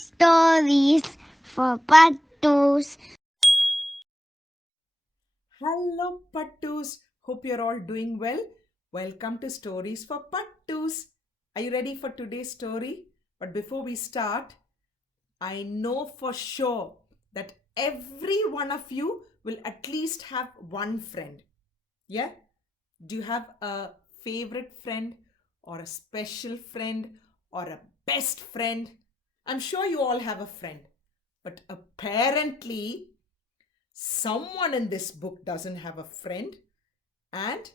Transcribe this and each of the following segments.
Stories for Pattus. Hello, Pattus. Hope you're all doing well. Welcome to Stories for Pattus. Are you ready for today's story? But before we start, I know for sure that every one of you will at least have one friend. Yeah? Do you have a favorite friend or a special friend or a best friend? I'm sure you all have a friend. But apparently, someone in this book doesn't have a friend, and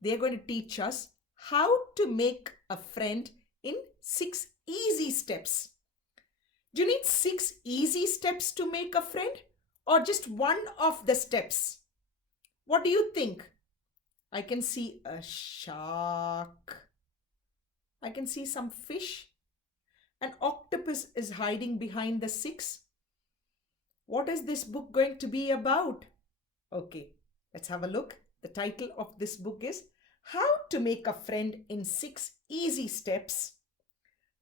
they're going to teach us how to make a friend in 6 easy steps. Do you need 6 easy steps to make a friend, or just one of the steps? What do you think? I can see a shark. I can see some fish. An octopus is hiding behind the six. What is this book going to be about? Okay, let's have a look. The title of this book is How to Make a Friend in 6 Easy Steps.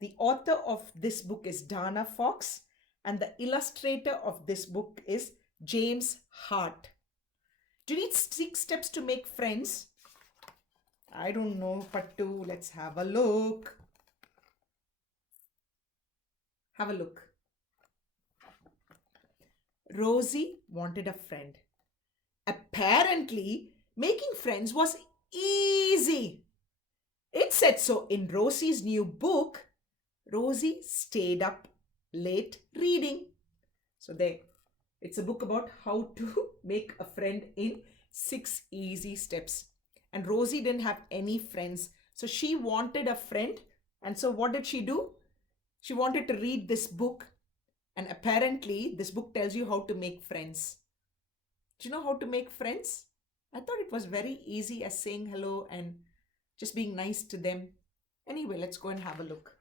The author of this book is Dhana Fox, and the illustrator of this book is James Hart. Do you need 6 steps to make friends? I don't know, Pattu. Let's have a look. Have a look. Rosie wanted a friend. Apparently, making friends was easy. It said so in Rosie's new book. Rosie stayed up late reading. So there, it's a book about how to make a friend in 6 easy steps. And Rosie didn't have any friends. So she wanted a friend. And so what did she do? She wanted to read this book. And apparently, this book tells you how to make friends. Do you know how to make friends? I thought it was very easy as saying hello and just being nice to them. Anyway, let's go and have a look.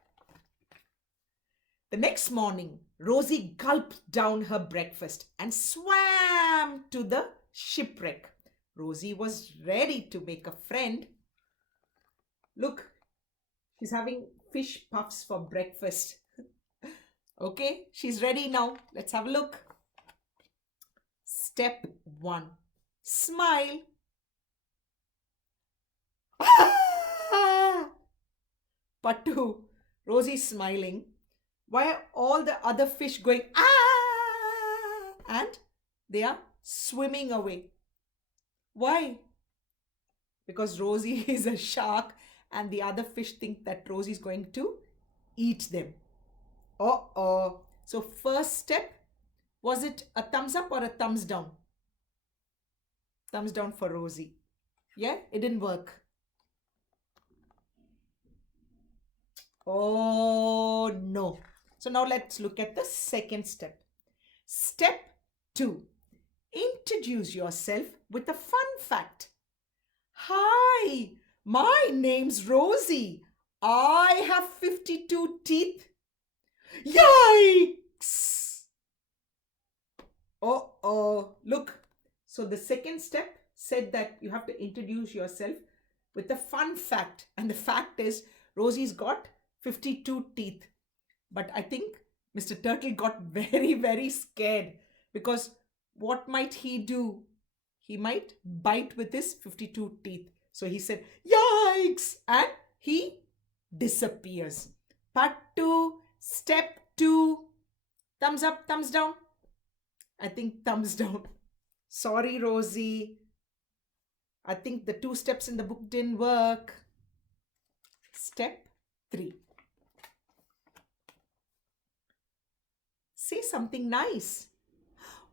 The next morning, Rosie gulped down her breakfast and swam to the shipwreck. Rosie was ready to make a friend. Look, she's having fish puffs for breakfast. Okay, she's ready now. Let's have a look. Step 1. Smile. Pattu, Rosie's smiling. Why are all the other fish going ah? And they are swimming away. Why? Because Rosie is a shark and the other fish think that Rosie is going to eat them. Uh-oh. So first step, was it a thumbs up or a thumbs down? Thumbs down for Rosie. Yeah, it didn't work. Oh no. So now let's look at the second step. Step 2. Introduce yourself with a fun fact. Hi, my name's Rosie. I have 52 teeth. Yikes! Oh, look. So the second step said that you have to introduce yourself with a fun fact. And the fact is, Rosie's got 52 teeth. But I think Mr. Turtle got very, very scared because what might he do? He might bite with his 52 teeth. So he said, Yikes! And he disappears. Part 2, step 2. Thumbs up, thumbs down. I think thumbs down. Sorry, Rosie. I think the 2 steps in the book didn't work. Step 3. Say something nice.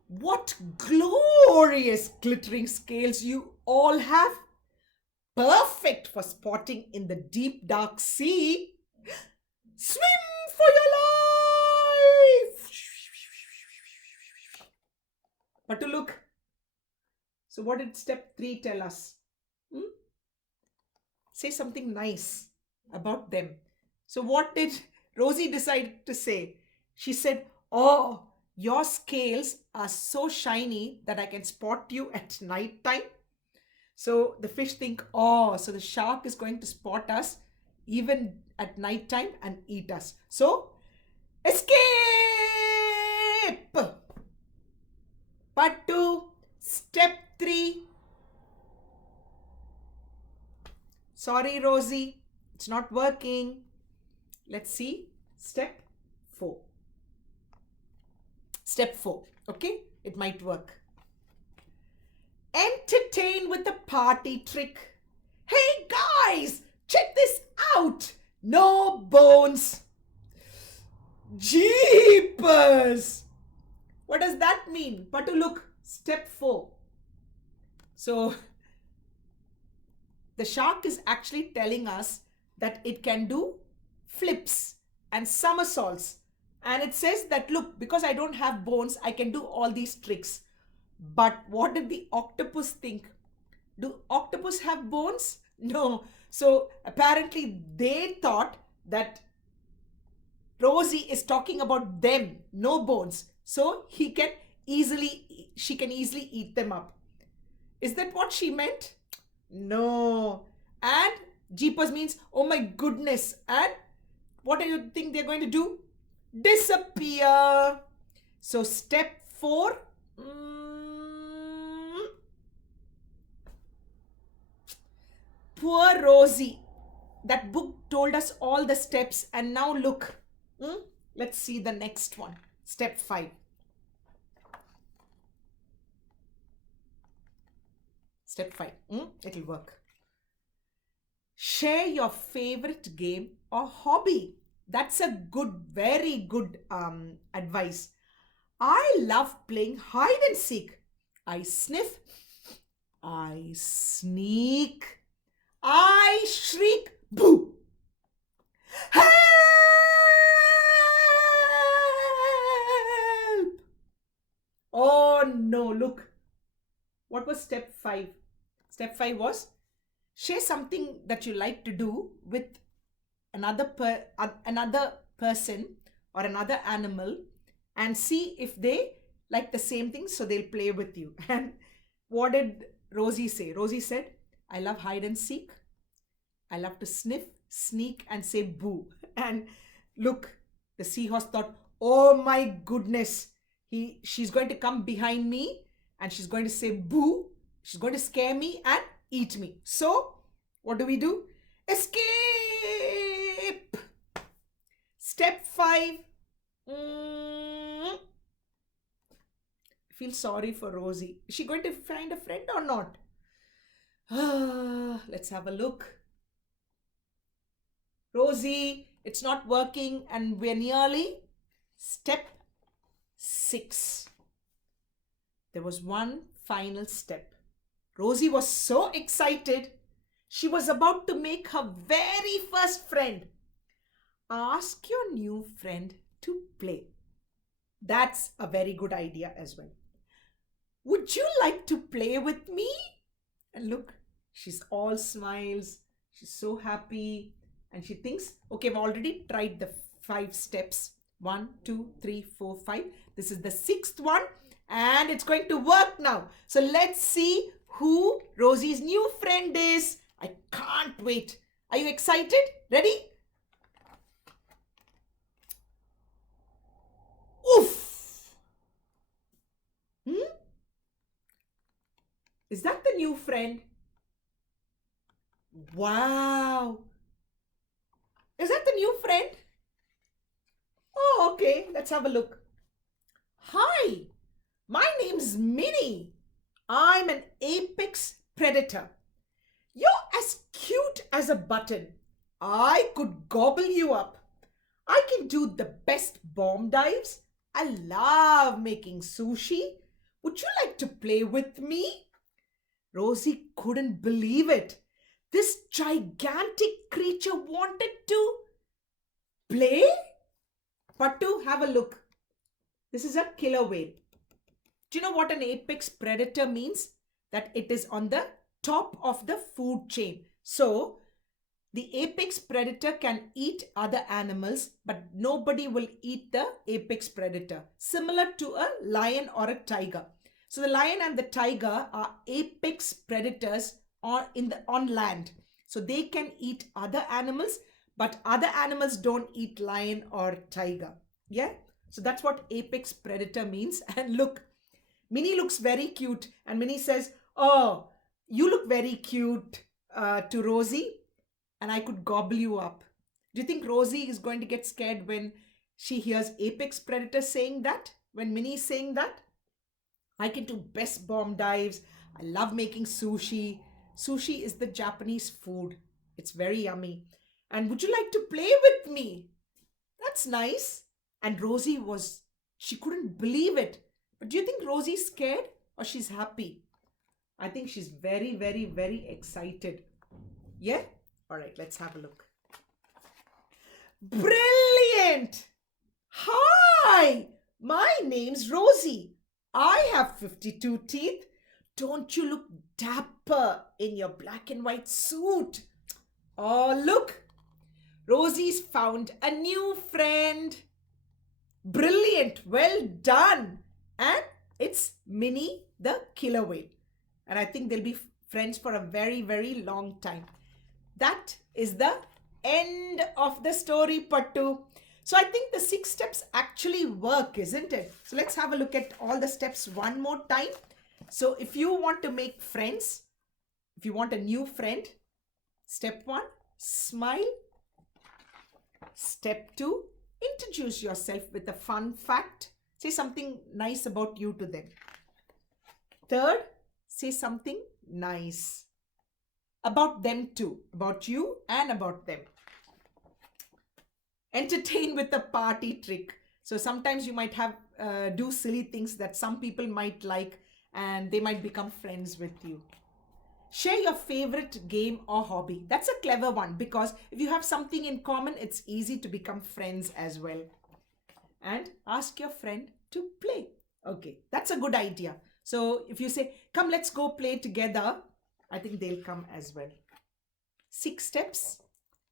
What glorious glittering scales you all have! Perfect for spotting in the deep dark sea. Swim for your life! But to look. So what did step 3 tell us? Say something nice about them. So what did Rosie decide to say? She said, Oh, your scales are so shiny that I can spot you at night time. So the fish think, oh, so the shark is going to spot us even at night time and eat us. So Escape! Part 2, step 3. Sorry, Rosie, it's not working. Let's see step 4. Step 4, okay? It might work. Entertain with a party trick. Hey guys, check this out. No bones. Jeepers! What does that mean? Pattu, look, step 4. So, the shark is actually telling us that it can do flips and somersaults. And it says that, look, because I don't have bones, I can do all these tricks. But what did the octopus think? Do octopus have bones? No. So apparently they thought that Rosie is talking about them, no bones. So she can easily eat them up. Is that what she meant? No. And jeepers means, oh my goodness. And what do you think they're going to do? Disappear. So step 4. Poor Rosie. That book told us all the steps, and now look. Let's see the next one. Step 5. Step 5. It'll work. Share your favorite game or hobby. That's a very good advice. I love playing hide and seek. I sniff. I sneak. I shriek. Boo! Help! Oh no, look. What was step 5? Step 5 was share something that you like to do with another person or another animal and see if they like the same thing, so they'll play with you. And what did Rosie say? Rosie said, I love hide and seek. I love to sniff, sneak, and say boo. And look, the seahorse thought, oh my goodness, she's going to come behind me and she's going to say boo. She's going to scare me and eat me. So, what do? Escape! Step 5. I feel sorry for Rosie. Is she going to find a friend or not? Let's have a look. Rosie, it's not working and we're nearly step 6. There was one final step. Rosie was so excited. She was about to make her very first friend. Ask your new friend to play. That's a very good idea as well. Would you like to play with me? And look, she's all smiles. She's so happy. And she thinks, okay, I've already tried the 5 steps. 1, 2, 3, 4, 5. This is the 6th one. And it's going to work now. So let's see who Rosie's new friend is. I can't wait. Are you excited? Ready? Oof! Is that the new friend? Wow! Is that the new friend? Oh, okay. Let's have a look. Hi! My name's Minnie. I'm an apex predator. You're as cute as a button. I could gobble you up. I can do the best bomb dives. I love making sushi. Would you like to play with me? Rosie couldn't believe it. This gigantic creature wanted to play? Pattu, have a look. This is a killer whale. Do you know what an apex predator means? That it is on the top of the food chain. So, the apex predator can eat other animals, but nobody will eat the apex predator. Similar to a lion or a tiger. So, the lion and the tiger are apex predators on land. So, they can eat other animals, but other animals don't eat lion or tiger. Yeah? So that's what apex predator means. And look, Minnie looks very cute. And Minnie says, "Oh, you look very cute to Rosie, and I could gobble you up." Do you think Rosie is going to get scared when she hears apex predator saying that? When Minnie is saying that? I can do best bomb dives. I love making sushi. Sushi is the Japanese food. It's very yummy. And would you like to play with me? That's nice. And Rosie she couldn't believe it. But do you think Rosie's scared or she's happy? I think she's very, very, very excited. Yeah? All right, let's have a look. Brilliant! Hi! My name's Rosie. I have 52 teeth. Don't you look dapper in your black and white suit? Oh, look! Rosie's found a new friend. Brilliant! Well done! And it's Minnie the killer whale. And I think they'll be friends for a very, very long time. That is the end of the story, Pattu. So I think the 6 steps actually work, isn't it? So let's have a look at all the steps one more time. So if you want to make friends, if you want a new friend, step 1, smile. Step 2, introduce yourself with a fun fact. Say something nice about you to them. Third, say something nice about them too, about you and about them. Entertain with a party trick. So sometimes you might have do silly things that some people might like and they might become friends with you. Share your favorite game or hobby. That's a clever one because if you have something in common, it's easy to become friends as well. And ask your friend to play. Okay, that's a good idea. So if you say, "Come, let's go play together," I think they'll come as well. 6 steps,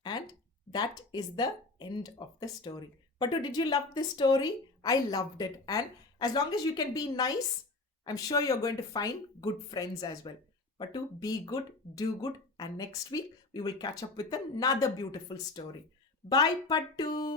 and that is the end of the story. Pattu, did you love this story? I loved it. And as long as you can be nice, I'm sure you're going to find good friends as well. Pattu, be good, do good, and next week we will catch up with another beautiful story. Bye, Pattu.